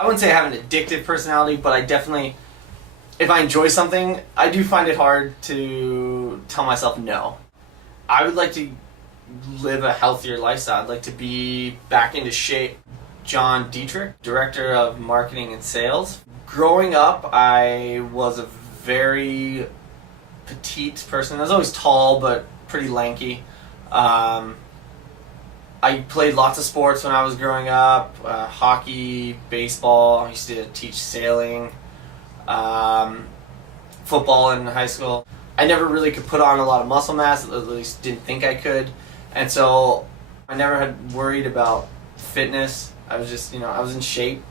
I wouldn't say I have an addictive personality, but I definitely, if I enjoy something, I do find it hard to tell myself no. I would like to live a healthier lifestyle. I'd like to be back into shape. John Dietrich, Director of Marketing and Sales. Growing up, I was a very petite person. I was always tall, but pretty lanky. I played lots of sports when I was growing up. Hockey, baseball. I used to teach sailing. Football in high school. I never really could put on a lot of muscle mass, at least didn't think I could. And so I never had worried about fitness. I was just, I was in shape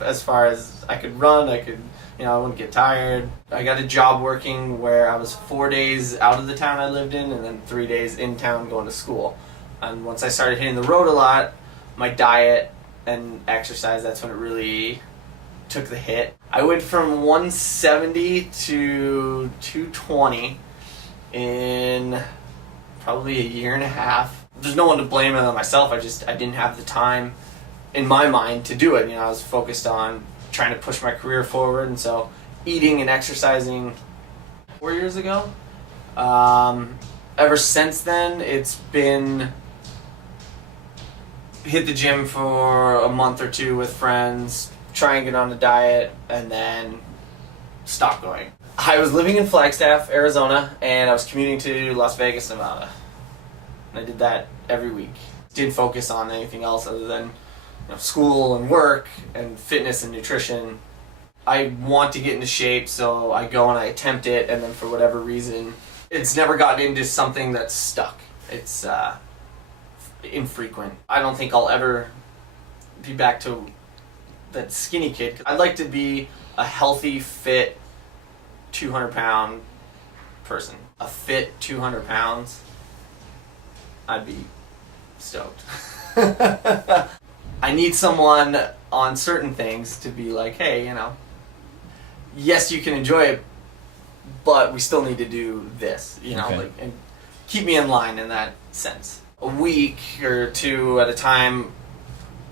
as far as I could run, I wouldn't get tired. I got a job working where I was 4 days out of the town I lived in and then 3 days in town going to school. And once I started hitting the road a lot, my diet and exercise, that's when it really took the hit. I went from 170 to 220 in probably a year and a half. There's no one to blame other than myself. I didn't have the time in my mind to do it. I was focused on trying to push my career forward, and so eating and exercising 4 years ago. Ever since then, it's been hit the gym for a month or two with friends, try and get on a diet, and then stop going. I was living in Flagstaff, Arizona, and I was commuting to Las Vegas, Nevada. And I did that every week. Didn't focus on anything else other than school and work and fitness and nutrition. I want to get into shape, so I go and I attempt it, and then for whatever reason, it's never gotten into something that's stuck. It's infrequent. I don't think I'll ever be back to that skinny kid. I'd like to be a healthy, fit, 200-pound person. A fit 200 pounds, I'd be stoked. I need someone on certain things to be like, hey, yes, you can enjoy it, but we still need to do this, Okay. and keep me in line in that sense. A week or two at a time,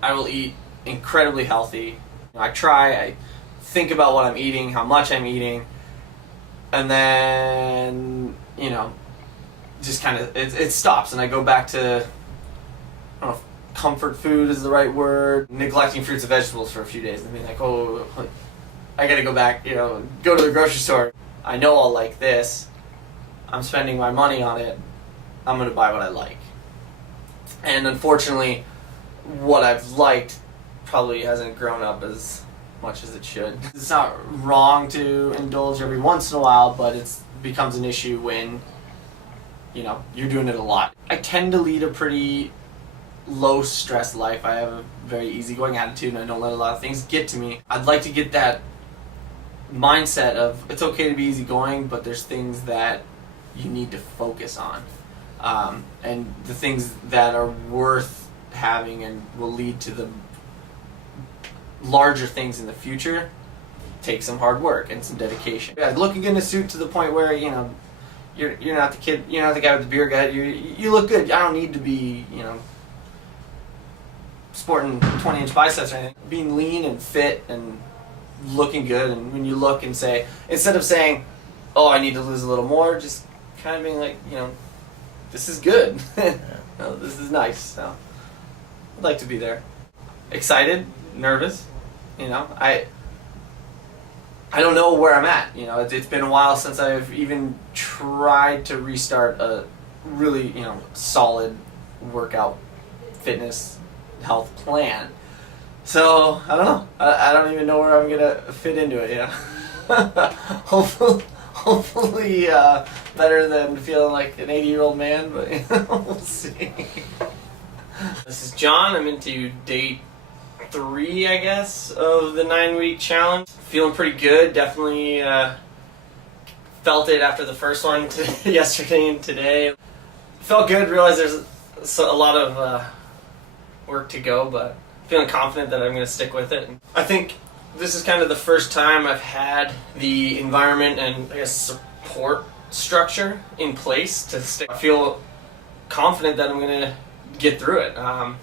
I will eat incredibly healthy. I think about what I'm eating, how much I'm eating, and then, just kind of, it stops, and I go back to, I don't know if comfort food is the right word, neglecting fruits and vegetables for a few days and being like, oh, I gotta go back, go to the grocery store. I know I'll like this. I'm spending my money on it. I'm gonna buy what I like. And unfortunately, what I've liked probably hasn't grown up as much as it should. It's not wrong to indulge every once in a while, but it becomes an issue when, you're doing it a lot. I tend to lead a pretty low stress life. I have a very easygoing attitude and I don't let a lot of things get to me. I'd like to get that mindset of it's okay to be easygoing, but there's things that you need to focus on. And the things that are worth having and will lead to the larger things in the future take some hard work and some dedication. Looking in a suit to the point where, you're not the kid, you're not the guy with the beer gut, you look good. I don't need to be, sporting 20-inch biceps or anything. Being lean and fit and looking good, and when you look and say, instead of saying, oh, I need to lose a little more, just kind of being like, this is good. This is nice. So I'd like to be there. Excited, nervous, I don't know where I'm at. It's been a while since I've even tried to restart a really, solid workout, fitness, health plan. So I don't know. I don't even know where I'm gonna fit into it. Hopefully better than feeling like an 80-year-old man, but we'll see. This is John. I'm into day 3, I guess, of the 9-week challenge. Feeling pretty good. Definitely felt it after the first one yesterday and today. Felt good. Realized there's a lot of work to go, but feeling confident that I'm going to stick with it. I think this is kind of the first time I've had the environment and, I guess, support structure in place to stick. I feel confident that I'm going to get through it. I'm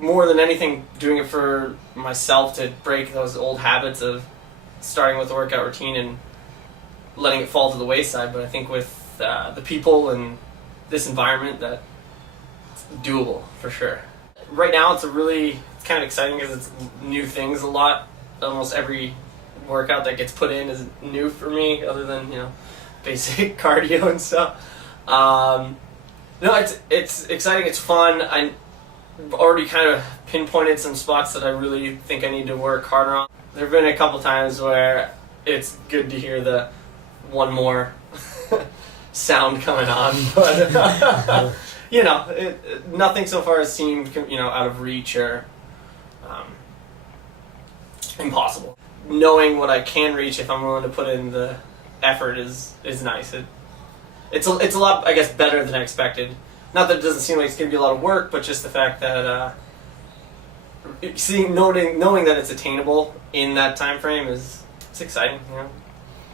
more than anything, doing it for myself to break those old habits of starting with a workout routine and letting it fall to the wayside. But I think with the people and this environment, that it's doable for sure. Right now, it's kind of exciting because it's new things a lot. Almost every workout that gets put in is new for me, other than basic cardio and stuff. No, it's exciting. It's fun. I've already kind of pinpointed some spots that I really think I need to work harder on. There have been a couple times where it's good to hear the one more sound coming on, but nothing so far has seemed out of reach or impossible. Knowing what I can reach if I'm willing to put in the effort is nice. It's a lot, I guess, better than I expected. Not that it doesn't seem like it's going to be a lot of work, but just the fact that knowing that it's attainable in that time frame it's exciting.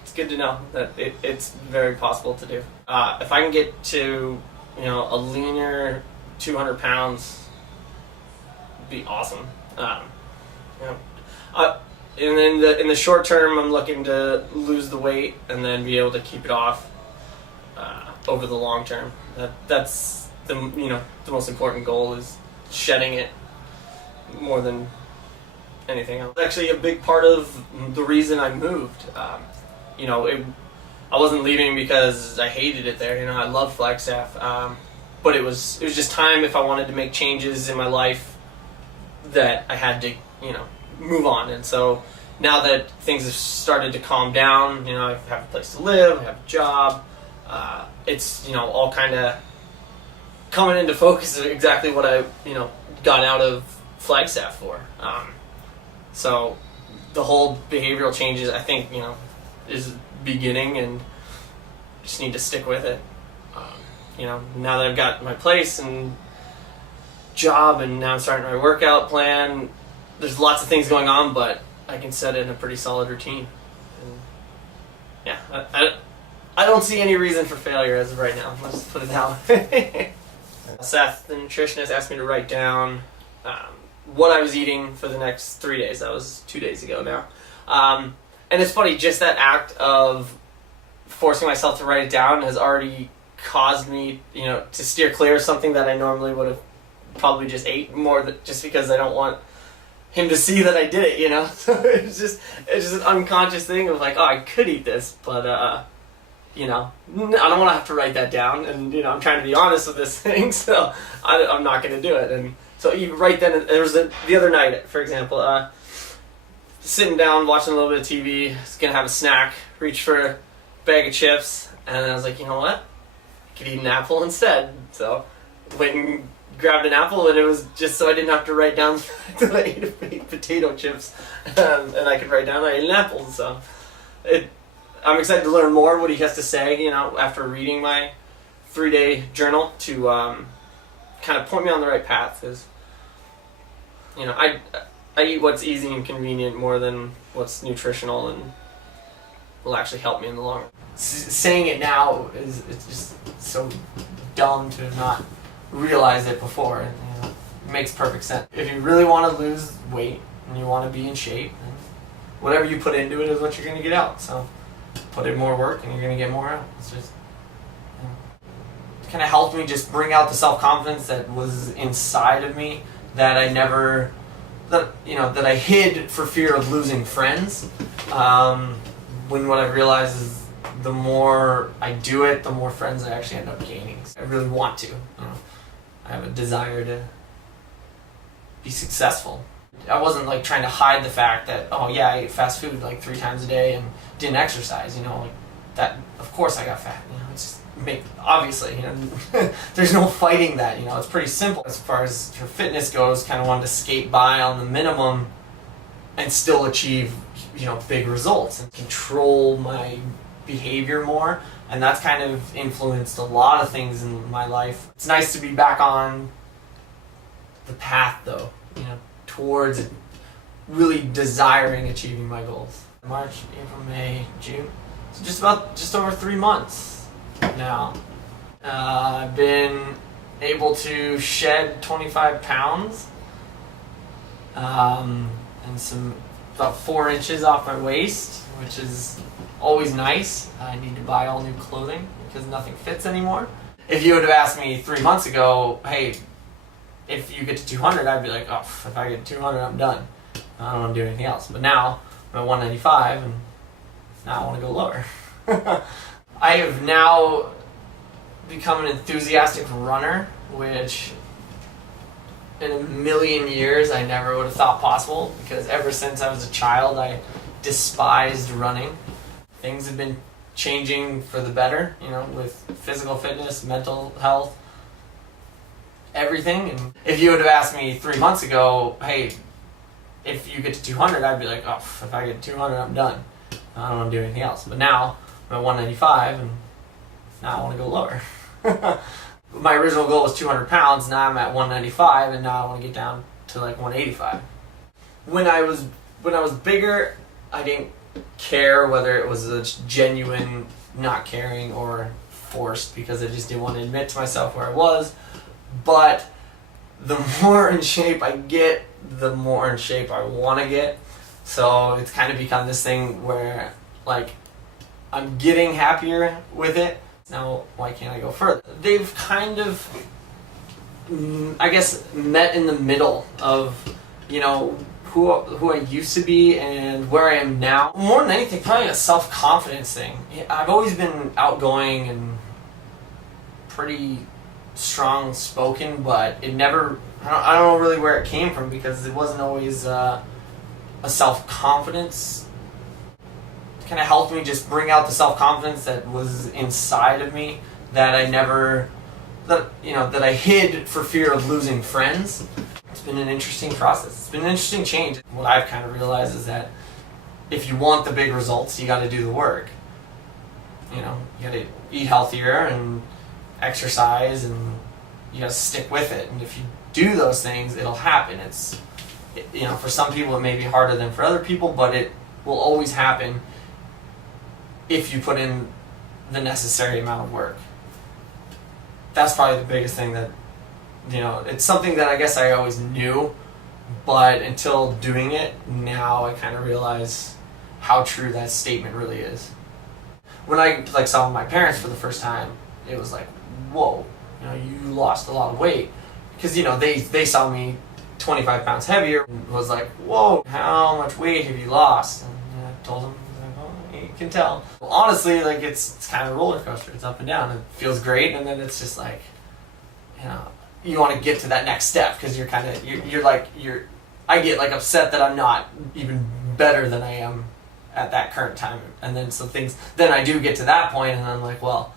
It's good to know that it's very possible to do. If I can get to a leaner 200 pounds, it'd be awesome. And in the short term, I'm looking to lose the weight and then be able to keep it off over the long term. That's the most important goal, is shedding it more than anything else. Actually, a big part of the reason I moved. I wasn't leaving because I hated it there. I love Flagstaff, but it was just time, if I wanted to make changes in my life, that I had to move on. And so now that things have started to calm down, I have a place to live, I have a job. It's all kind of coming into focus of exactly what I got out of Flagstaff for. So the whole behavioral changes, I think is beginning, and just need to stick with it. Now that I've got my place and job, and now I'm starting my workout plan, there's lots of things going on, but I can set in a pretty solid routine. And I don't see any reason for failure as of right now. Let's just put it that way. Seth, the nutritionist, asked me to write down what I was eating for the next 3 days. That was 2 days ago now. And it's funny, just that act of forcing myself to write it down has already caused me, to steer clear of something that I normally would have probably just ate more, just because I don't want him to see that I did it, So it's just an unconscious thing of like, oh, I could eat this, but I don't want to have to write that down, and I'm trying to be honest with this thing, so I'm not going to do it. And so even right then, there was the other night, for example, sitting down watching a little bit of TV, was going to have a snack, reach for a bag of chips, and I was like, you know what, I could eat an apple instead. So went and grabbed an apple, and it was just so I didn't have to write down that I ate potato chips, and I could write down I ate an apple. So I'm excited to learn more what he has to say, after reading my 3-day journal, to kind of point me on the right path. Because, I eat what's easy and convenient more than what's nutritional and will actually help me in the long run. Saying it now it's just so dumb to have not realized it before. And, it makes perfect sense. If you really want to lose weight and you want to be in shape, then whatever you put into it is what you're going to get out. So put in more work and you're going to get more out. It's just it kind of helped me just bring out the self-confidence that was inside of me that I never, that I hid for fear of losing friends. When what I've realized is the more I do it, the more friends I actually end up gaining. I really want to. I have a desire to be successful. I wasn't like trying to hide the fact that, oh yeah, I ate fast food like 3 times a day and didn't exercise, like that. Of course I got fat, it's just obviously, there's no fighting that, it's pretty simple. As far as for fitness goes, kind of wanted to skate by on the minimum and still achieve, big results and control my behavior more. And that's kind of influenced a lot of things in my life. It's nice to be back on the path though, towards really desiring achieving my goals. March, April, May, June. So just over 3 months now. I've been able to shed 25 pounds and about 4 inches off my waist, which is always nice. I need to buy all new clothing because nothing fits anymore. If you would have asked me 3 months ago, hey, if you get to 200, I'd be like, oh, if I get 200, I'm done. I don't want to do anything else. But now I'm at 195, and now I want to go lower. I have now become an enthusiastic runner, which in a million years I never would have thought possible, because ever since I was a child I despised running. Things have been changing for the better, with physical fitness, mental health, everything. And if you would have asked me 3 months ago, hey, if you get to 200, I'd be like, oh, if I get to 200, I'm done. I don't want to do anything else. But now I'm at 195, and now I want to go lower. My original goal was 200 pounds. Now I'm at 195, and now I want to get down to like 185. When I was bigger, I didn't care whether it was a genuine not caring or forced, because I just didn't want to admit to myself where I was. But the more in shape I get, the more in shape I want to get. So it's kind of become this thing where, like, I'm getting happier with it. Now, why can't I go further? They've kind of, I guess, met in the middle of, who I used to be and where I am now. More than anything, probably a self-confidence thing. I've always been outgoing and pretty strong-spoken, but it never, I don't know really where it came from, because it wasn't always a self-confidence. It kind of helped me just bring out the self-confidence that was inside of me that I hid for fear of losing friends. It's been an interesting process. It's been an interesting change. What I've kind of realized is that if you want the big results, you got to do the work. You got to eat healthier and exercise, and you got to stick with it. And if you do those things, it'll happen. For some people it may be harder than for other people, but it will always happen if you put in the necessary amount of work. That's probably the biggest thing that, it's something that I guess I always knew, but until doing it, now I kind of realize how true that statement really is. When I saw my parents for the first time, it was like, whoa, you lost a lot of weight. Because, they saw me 25 pounds heavier, and was like, whoa, how much weight have you lost? And I told them, you can tell. Well, honestly, it's kind of a roller coaster. It's up and down. It feels great, and then it's just like, you want to get to that next step, because I get upset that I'm not even better than I am at that current time. And then then I do get to that point, and I'm like, well,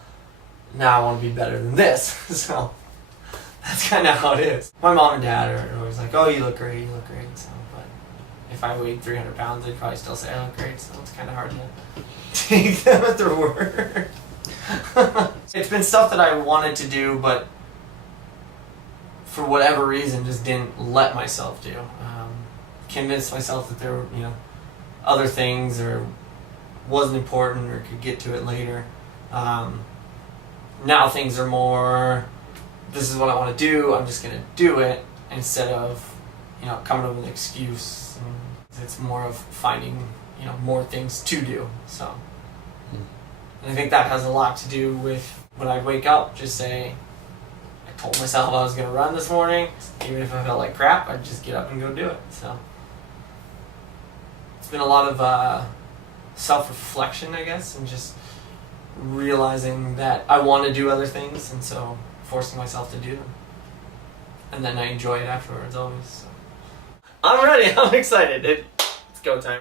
now I want to be better than this. So that's kind of how it is. My mom and dad are always like, oh, you look great. So, but if I weighed 300 pounds, they'd probably still say I look great. So it's kind of hard to take them at their word. It's been stuff that I wanted to do, but for whatever reason just didn't let myself do. Convinced myself that there were, other things, or wasn't important, or could get to it later. Now things are more, this is what I want to do, I'm just going to do it, instead of, coming up with an excuse. And it's more of finding, more things to do. So, and I think that has a lot to do with when I wake up, just say, I told myself I was going to run this morning, even if I felt like crap, I'd just get up and go do it. So, it's been a lot of self-reflection, I guess, and just realizing that I want to do other things, and so forcing myself to do them. And then I enjoy it afterwards always. So. I'm ready. I'm excited. It's go time.